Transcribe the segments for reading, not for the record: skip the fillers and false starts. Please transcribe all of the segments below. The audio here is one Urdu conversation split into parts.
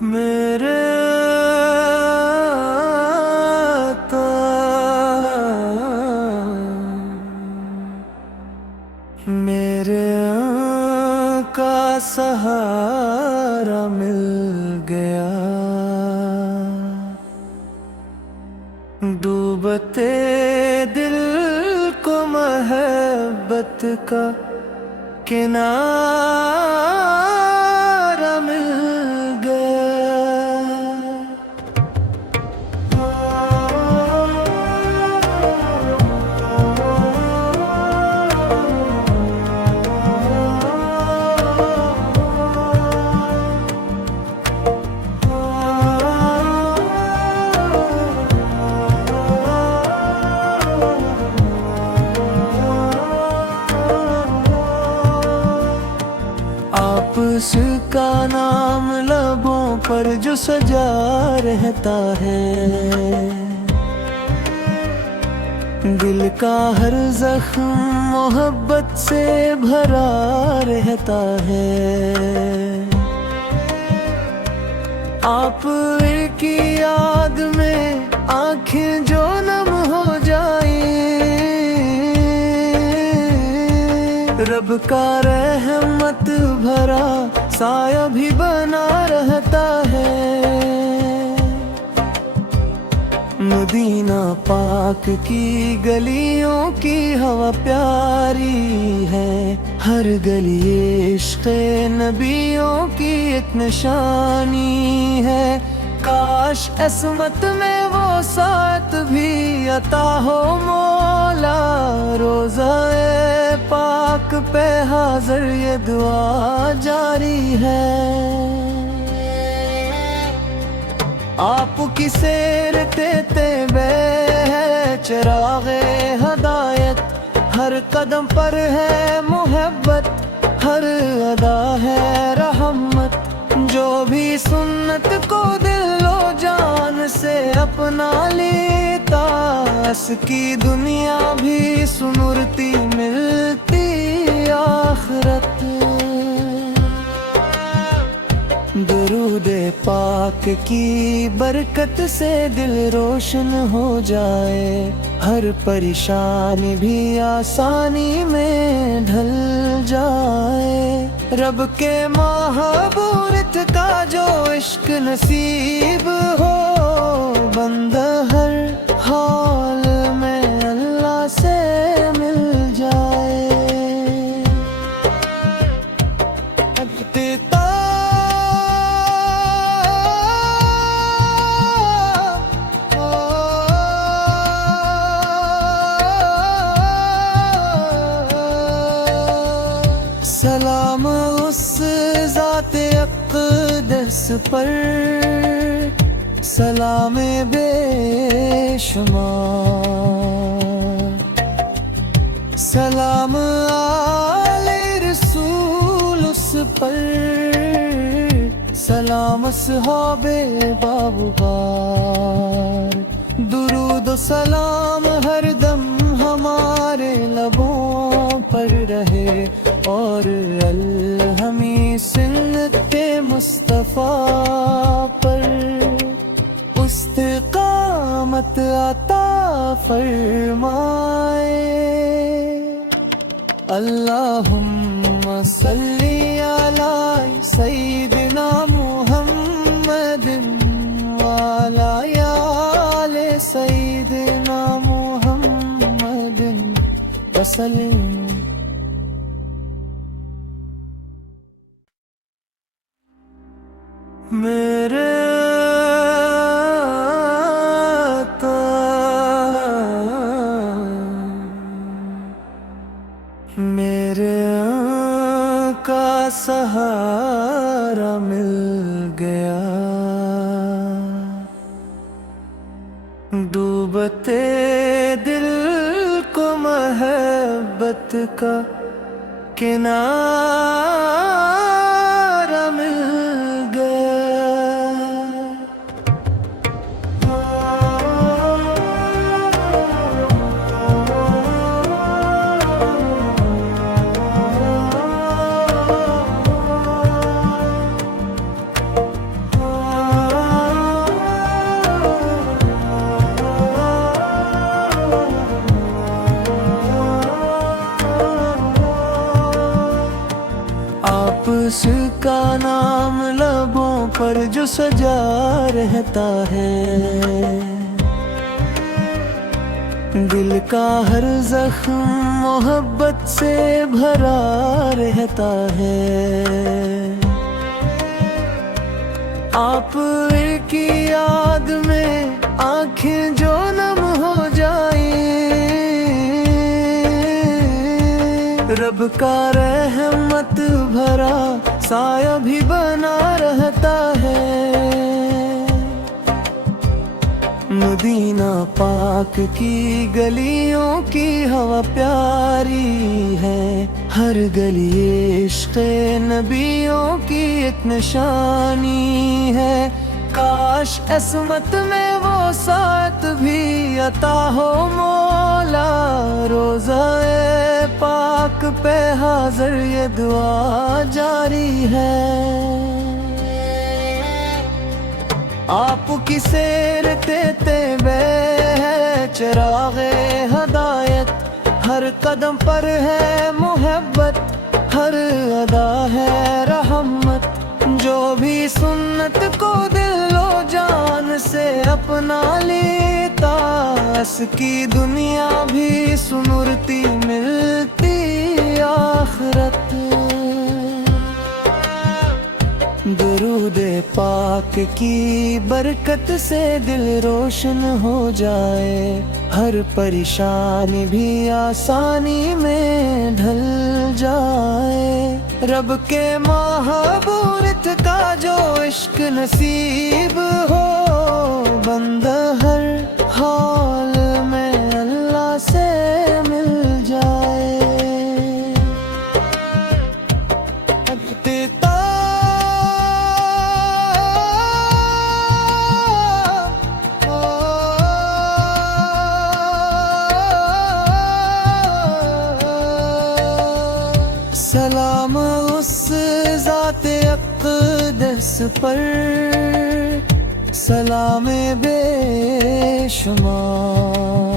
میرے آقا میرے آقا سہارا مل گیا، ڈوبتے دل کو محبت کا کنارہ مل گیا۔ آپ کا نام لبوں پر جو سجا رہتا ہے، دل کا ہر زخم محبت سے بھرا رہتا ہے۔ آپ کی یاد میں آنکھیں جو نم ہو جائیں، رب کا رحمت بھرا سایہ بھی بنا رہتا ہے۔ مدینہ پاک کی گلیوں کی ہوا پیاری ہے، ہر گلی عشق نبیوں کی ایک نشانی ہے۔ کاش عصمت میں وہ ساتھ بھی عطا ہو مولا، روزہ پاک پہ حاضر یہ دعا جاری ہے۔ آپ کی سیر تیتے بے ہے چراغ ہدایت، ہر قدم پر ہے محبت، ہر ادا ہے رحمت۔ جو بھی سنت کو دل و جان سے اپنا لیتا، اس کی دنیا بھی سنورتی ملتی آخرت۔ درود پاک کی برکت سے دل روشن ہو جائے، ہر پریشانی بھی آسانی میں ڈھل جائے۔ رب کے محبوب کا جو عشق نصیب ہو، بندہ ہر حال میں اللہ سے مل جائے۔ سلام اس ذات اقدس پر، سلام بے شمار، سلام آل رسول اس پر، سلام اصحاب بابغار۔ درود و سلام ہر دم ہمارے لبوں پر رہے، اور الہمی سنت مصطفیٰ پر استقامت عطا فرمائے۔ اللہم صلی علی سیدنا محمد وعلی آل سیدنا محمد وسلم۔ میرے آقا میرے آقا سہارا مل گیا، ڈوبتے دل کو محبت کا کنارہ مل گیا۔ اس کا نام لبوں پر جو سجا رہتا ہے، دل کا ہر زخم محبت سے بھرا رہتا ہے۔ آپ کی یاد میں آنکھیں جو نم ہو جائیں، رب کا رحمت بھرا سایہ بھی بنا رہتا ہے۔ مدینہ پاک کی گلیوں کی ہوا پیاری ہے، ہر گلی عشق نبیوں کی ایک نشانی ہے۔ کاش عصمت میں وہ ساتھ بھی عطا ہو مولا، روزہ پاک پہ حاضر یہ دعا جاری ہے۔ آپ کی سیر دیتے بے ہے چراغ ہدایت، ہر قدم پر ہے محبت، ہر ادا ہے رحمت۔ جو بھی سنت کو دل و جان سے اپنا لیتا، اس کی دنیا بھی سنورتی ملتی آخرت۔ درود پاک کی برکت سے دل روشن ہو جائے، ہر پریشانی بھی آسانی میں ڈھل جائے۔ رب کے محبوب کا جو عشق نصیب ہو، بندہ ہر حال میں اللہ سے مل جائے۔ سلام اس ذات اقدس پر، سلام بے شمار،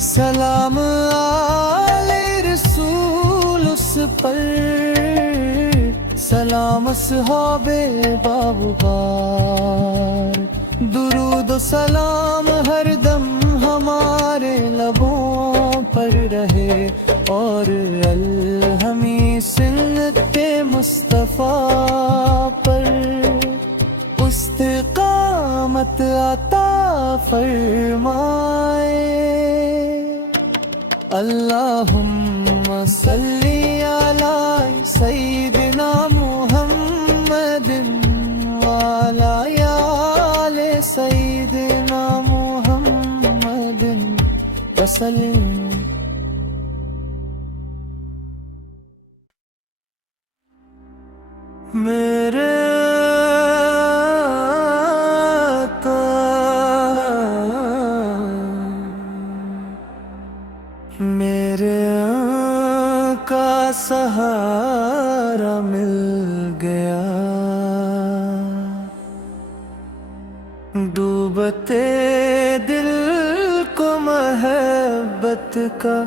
سلام آل رسول اس پر، سلام اصحاب بابغار۔ درود و سلام ہر دم ہمارے لبوں پر رہے، اور الہمی سنت مصطفیٰ پر استقامت عطا فرمائے۔ اللہم صلی علی سیدنا محمد وعلی آل سیدنا محمد وسلم۔ میرے آقا میرے آقا سہارا مل گیا، ڈوبتے دل کو محبت کا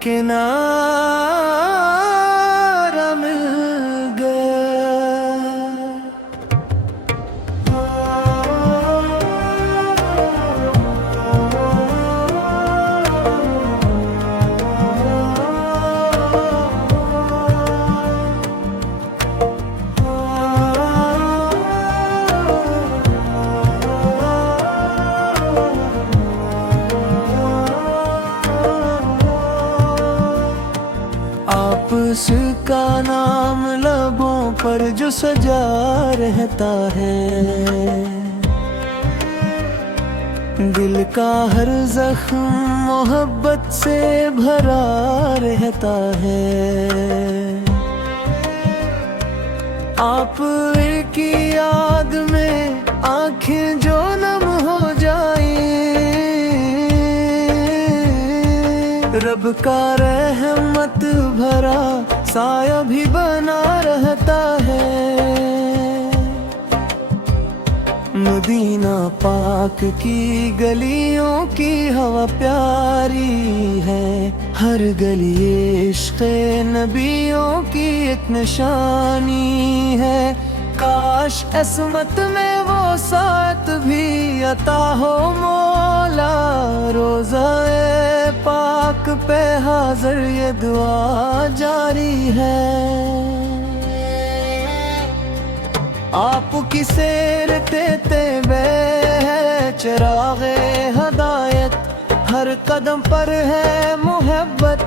کنارہ مل گیا۔ اس کا نام لبوں پر جو سجا رہتا ہے، دل کا ہر زخم محبت سے بھرا رہتا ہے۔ آپ کی یاد میں آنکھیں جو نم ہو جائیں، رب کا رحمت بھرا سایہ بھی بنا رہتا ہے۔ مدینہ پاک کی گلیوں کی ہوا پیاری ہے، ہر گلی عشق نبیوں کی ایک نشانی ہے، کاش عصمت میں وہ ساتھ بھی عطا ہو مولا، روزہ پاک پہ حاضر یہ دعا جاری ہے۔ آپ کی سیر طیبہ ہے چراغ ہدایت، ہر قدم پر ہے محبت،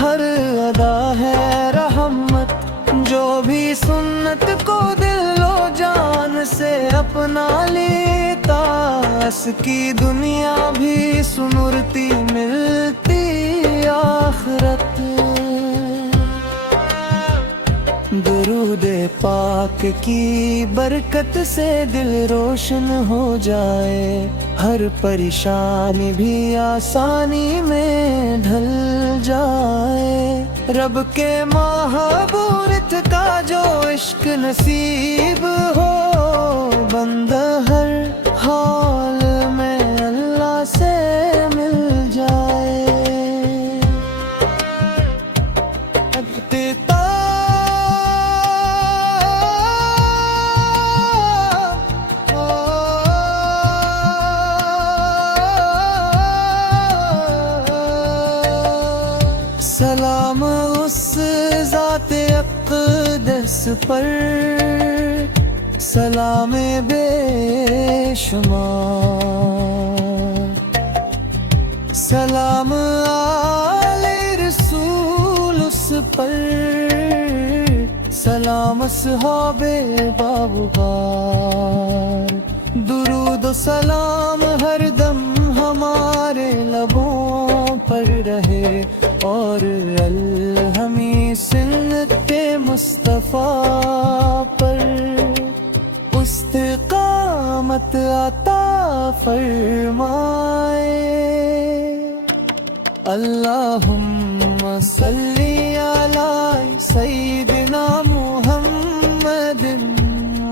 ہر ادا ہے رحمت، جو بھی سنت کو دل و جان سے اپنا لیتا، اس کی دنیا بھی سنورتی ملتی آخرت۔ درود پاک کی برکت سے دل روشن ہو جائے، ہر پریشانی بھی آسانی میں ڈھل جائے، رب کے محبوب کا جو عشق نصیب ہو، بندہ ہر حال میں اللہ سے مل جائے۔ سلام اس ذات اقدس پر، سلام بے شمار، سلام آل رسول اس پر، سلام اصحاب بابغار، درود و سلام ہر دم ہمارے لبوں پر رہے، اور الہمی سنت مصطفیٰ پر استقامت عطا فرمائے۔ اللہم صلی علی سیدنا محمد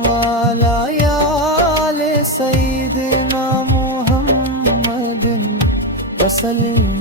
وعلی آل سیدنا محمد وسلم۔